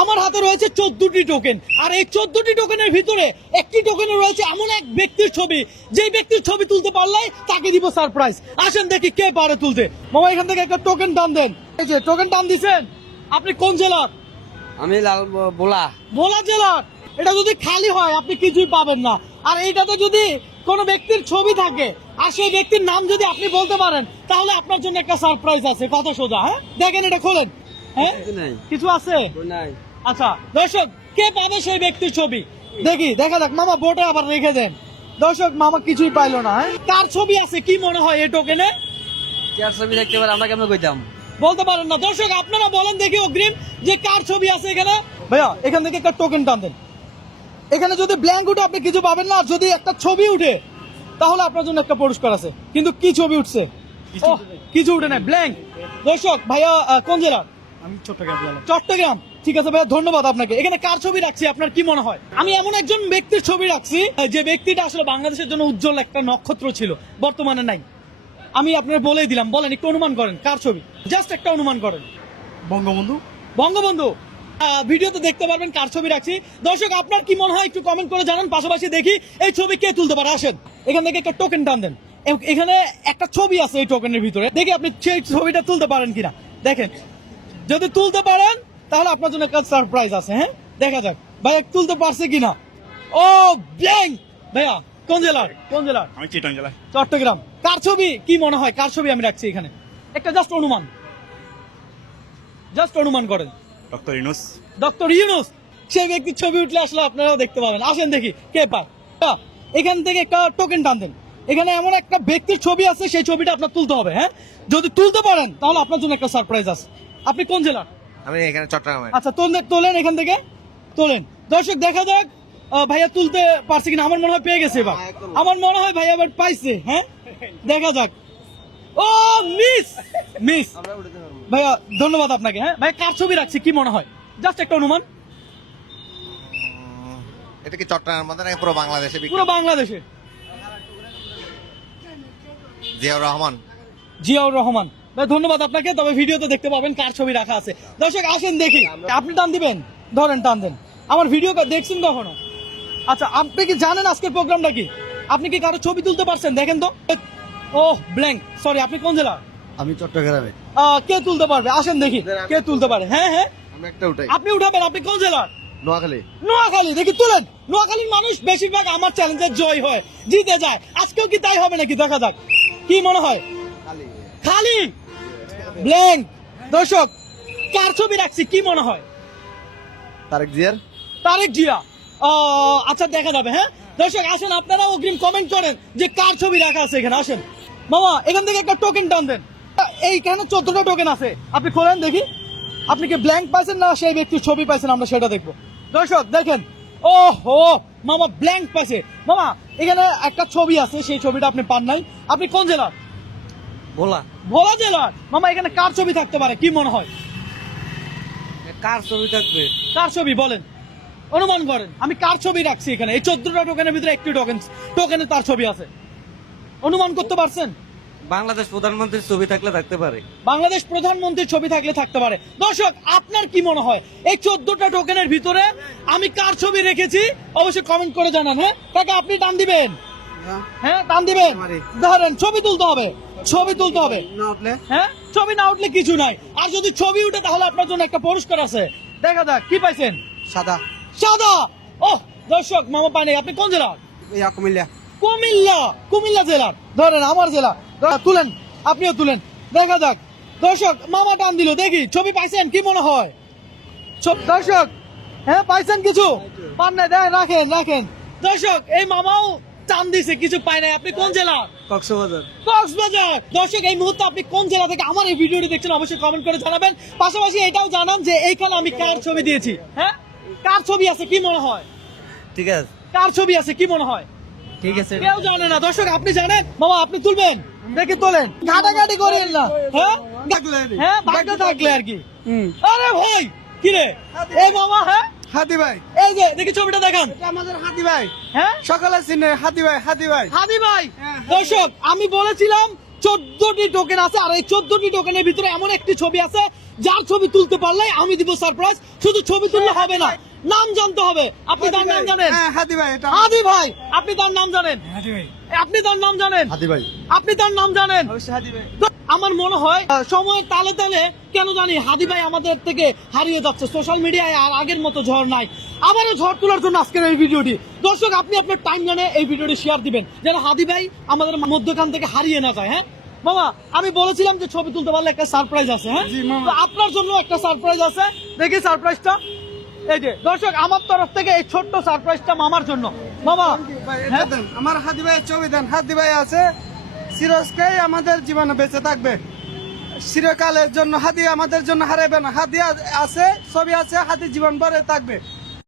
আমার হাতে রয়েছে 14টি টোকেন, আর এই 14টি টোকেনের ভিতরে একটি টোকেনে রয়েছে এমন এক ব্যক্তির ছবি, যেই ব্যক্তির ছবি তুলতে পারলে তাকে দিব সারপ্রাইজ। আসেন দেখি কে পারে তুলতে। মামা এখান থেকে একটা টোকেন টান দেন। এই যে টোকেন টান দিছেন। আপনি কোন জেলার? আমি লাল বোলা। ভোলা জেলার। এটা যদি খালি হয় আপনি কিছুই পাবেন না, আর এইটাতে যদি কোনো ব্যক্তির ছবি থাকে আর সেই ব্যক্তির নাম যদি আপনি বলতে পারেন তাহলে আপনার জন্য একটা সারপ্রাইজ আছে। কত সোজা। হ্যাঁ দেখেন, এটা খোলেন। হ্যাঁ কিছু আছে? আচ্ছা দর্শক, কে পাবে সেই ব্যক্তির ছবি দেখি, দেখা যাক। মামা বোর্ডে আবার রেখে দেন। দর্শক মামা কিছুই পাইলো না। হ্যাঁ কার ছবি আছে কি মনে হয় এই টোকেনে? কার ছবি দেখতে পারে আমরা কেমন কইতাম? বলতে পারেন না। দর্শক আপনারা বলেন দেখি অগ্রিম যে কার ছবি আছে এখানে। ভাইয়া এখান থেকে একটা টোকেন টান দেন। এখানে যদি ব্ল্যাঙ্ক উঠে আপনি কিছু পাবেন না, আর যদি একটা ছবি উঠে তাহলে আপনার জন্য একটা পুরস্কার আছে। কিন্তু কি ছবি উঠছে? কিছু উঠে না, ব্ল্যাঙ্ক। দর্শক ভাইয়া কোন জেলার? আমি চট্টগ্রাম জেলা। চট্টগ্রাম। ঠিক আছে ভাইয়া, ধন্যবাদ আপনাকে। এখানে কার ছবি রাখছি আপনার কি মনে হয়? আমি এমন একজন ব্যক্তির ছবি রাখছি যে ব্যক্তিটা আসলে বাংলাদেশের জন্য উজ্জ্বল একটা নক্ষত্র ছিল, বর্তমানে নাই। আমি আপনার বলেই দিলাম, বলেন একটু অনুমান করেন কার ছবি, জাস্ট একটা অনুমান করেন। বঙ্গবন্ধু। বঙ্গবন্ধু। ভিডিওতে দেখতে পারবেন কার ছবি রাখছি। দর্শক আপনার কি মনে হয় একটু কমেন্ট করে জানান। পাশাপাশি দেখি এই ছবি কে তুলতে পারে। আসেন এখান থেকে একটা টোকেন টান দেন। এখানে একটা ছবি আছে এই টোকেনের ভিতরে, দেখি আপনি সেই ছবিটা তুলতে পারেন কিনা। দেখেন, যদি তুলতে পারেন তাহলে আপনার জন্য একটা সারপ্রাইজ আছে। হ্যাঁ দেখা যাক ভাইয়া তুলতে পারছে কিনা। ও ব্ল্যাঙ্ক। ভাইয়া কোন জেলার? কোন জেলার? আমি চিটাং জেলা। চট্টগ্রাম। কার ছবি কি মনে হয়? কার ছবি আমি রাখছি এখানে? একটা জাস্ট অনুমান, জাস্ট অনুমান করেন। ডক্টর ইউনূস। ডক্টর ইউনূস। সেই ব্যক্তির ছবি উঠলে আসলে আপনারাও দেখতে পাবেন। আসেন দেখি কে পায়। এখান থেকে একটা টোকেন টান দেন। এখানে এমন একটা ব্যক্তির ছবি আছে, সেই ছবিটা আপনার তুলতে হবে। হ্যাঁ যদি তুলতে পারেন তাহলে আপনার জন্য একটা সারপ্রাইজ আছে। আপনি কোন জেলার? আমি এখানে চট্টগ্রামে। আচ্ছা তোলেন, এখান থেকে তোলেন। দর্শক দেখা যাক ভাইয়া তুলতে পারছে কিনা। আমার মনে হয় পেয়ে গেছে এবার। আমার মনে হয় ভাইয়া এবার পাইছে। হ্যাঁ দেখা যাক। ও মিস মিস। ভাইয়া ধন্যবাদ আপনাকে। হ্যাঁ ভাই কার ছবি রাখছি কি মনে হয়? জাস্ট একটা অনুমান। এটা কি চট্টগ্রামের মধ্যে নাকি পুরো বাংলাদেশে? পুরো বাংলাদেশে। জিয়াউর রহমান। জিয়াউর রহমান। ভাই ধন্যবাদ আপনাকে। তবে ভিডিওতে দেখতে পাবেন কার ছবি রাখা আছে। দর্শক আসেন দেখি। আপনি টান দিবেন? ধরেন টান দেন। আমার ভিডিও দেখছেন কখনো? আচ্ছা আপনি কি জানেন আজকের প্রোগ্রামটা কি? আপনি কি কারো ছবি তুলতে পারছেন? দেখেন তো। ও ব্ল্যাঙ্ক। সরি, আপনি কোন জেলা? আমি চট্টগ্রামে। কে তুলতে পারবে? আসেন দেখি কে তুলতে পারে। হ্যাঁ হ্যাঁ আমি একটা উঠাই। আপনি উঠাবেন। আপনি কোন জেলার? নোয়াখালী। নোয়াখালী। দেখি তুলেন। নোয়াখালীর মানুষ বেশিরভাগ আমার চ্যালেঞ্জের জয় হয়, জিতে যায়। আজকেও কি তাই হবে নাকি? দেখা যাক কি মনে হয়। খালি ব্ল্যাঙ্ক। দর্শক কার ছবি রাখছি কি মনে হয়? তারেক জিয়ার। তারেক জিয়া। আচ্ছা দেখা যাবে। হ্যাঁ দর্শক আসেন আপনারা অগ্রিম কমেন্ট করেন যে কার ছবি রাখা আছে এখানে। আসেন মামা এখান থেকে একটা টোকেন টান দেন। এইখানে 14টা টোকেন আছে, আপনি খোলেন দেখি। আপনি কি ব্ল্যাঙ্ক পাইছেন না সেই ব্যক্তির ছবি পাইছেন? আমরা সেটা দেখবো। দর্শক দেখেন। ও হো মামা ব্ল্যাঙ্ক পাইছে। মামা এখানে একটা ছবি আছে, সেই ছবিটা আপনি পান নাই। আপনি কোন জেলার? ভোলা। ভোলা জেলার। মামা এখানে কার ছবি থাকতে পারে কি মনে হয়? কার ছবি থাকবে? কার ছবি বলেন, অনুমান করেন। আমি কার ছবি রাখছি এখানে? এই 14টা টোকেনের ভিতরে একটি টোকেনে তার ছবি আছে। অনুমান করতে পারছেন? বাংলাদেশ প্রধানমন্ত্রীর ছবি থাকলে থাকতে পারে। বাংলাদেশ প্রধানমন্ত্রীর ছবি থাকলে থাকতে পারে। দর্শক আপনার কি মনে হয় এই 14টা টোকেনের ভিতরে আমি কার ছবি রেখেছি? অবশ্যই কমেন্ট করে জানান। হ্যাঁ কাকা আপনি টান দিবেন? হ্যাঁ টান দিবেন। ধরেন ছবি তুলতে হবে, ছবি তুলতে হবে। হ্যাঁ ছবি না উঠলে কিছু নাই, আর যদি ছবি উঠে তাহলে আপনার জন্য একটা পুরস্কার আছে। দেখা যাক কি পাইছেন। সাদা। সাদা। ও দর্শক মামা পায় নাই। আপনি কোন জেলার? কুমিল্লা। কুমিল্লা। কুমিল্লা জেলার। ধরেন আমার জেলা। তুলেন, আপনিও তুলেন। দেখা যাক। দর্শক মামা টান দিল, দেখি ছবি পাইছেন কি মনে হয়? দর্শক হ্যাঁ পাইছেন কিছু? পান নাই? দেখেন রাখেন রাখেন। দর্শক এই মামাও টান দিছে, কিছু পায় নাই। আপনি কোন জেলা? কক্সবাজার। কক্সবাজার। দর্শক এই মুহূর্তে আপনি কোন জেলা থেকে আমার এই ভিডিওটি দেখছেন অবশ্যই কমেন্ট করে জানাবেন। পাশাপাশি এটাও জানান যে এইখানে আমি কার ছবি দিয়েছি। হ্যাঁ কার ছবি আছে কি মনে হয়? ঠিক আছে। কার ছবি আছে কি মনে হয়? ঠিক আছে। কেউ জানে না। দর্শক আপনি জানেন? মামা আপনি তুলবেন? দেখি তোলেন, ঘাটাঘাটি করেন না। হ্যাঁ হ্যাঁ ভাগ্য থাকলে আর কি। আরে ভাই কি রে এই মামা? হ্যাঁ হাতি ভাই। এই যে দেখি ছবিটা দেখান। এটা আমাদের হাতি ভাই। হ্যাঁ সকালে চিনে হাতি ভাই। হাতি ভাই। হাদি ভাই। দর্শক আমি বলেছিলাম 14টি টোকেন আছে, আর এই 14টি টোকেনের ভিতরে এমন একটি ছবি আছে যার ছবি তুলতে পারলে আমি দিব সারপ্রাইজ। শুধু ছবি তুললে হবে না, নাম জানতে হবে। আপনি তার নাম জানেন? হ্যাঁ হাদি ভাই, এটা হাদি ভাই। আপনি তার নাম জানেন? হাদি ভাই। আপনি তার নাম জানেন? হাদি ভাই, আপনি তার নাম জানেন? অবশ্যই হাদি ভাই। তো আমার মনে হয় সময়ের তালে তালে কেন জানি হাদি ভাই আমাদের থেকে হারিয়ে যাচ্ছে। সোশ্যাল মিডিয়ায় আর আগের মতো ঝড় নাই। আবারও ঝড় তোলার জন্য আজকের এই ভিডিওটি। দর্শক, আপনি আপনার টাইম জানে এই ভিডিওটি শেয়ার দিবেন যেন হাদি ভাই আমাদের মধ্যখান থেকে হারিয়ে না যায়। হ্যাঁ মামা, আমি বলেছিলাম যে ছবি তুলতে পারলে একটা সারপ্রাইজ আছে। হ্যাঁ, জি, মামা। তো আপনার জন্য একটা সারপ্রাইজ আছে। দেখি সারপ্রাইজটা। এই যে দর্শক, আমার তরফ থেকে এই ছোট্ট সারপ্রাইজটা মামার জন্য। মামা, ভাই, এটা হ্যাঁ? দেন। আমার হাদি ভাইয়ের ছবি দেন। হাদি ভাই আছে, সিরোজকাই আমাদের জীবনে বেঁচে থাকবে চিরকালের জন্য। হাদি আমাদের জন্য হারাবে না। হাদি আছে, ছবি আছে, হাদি জীবন ভরে থাকবে।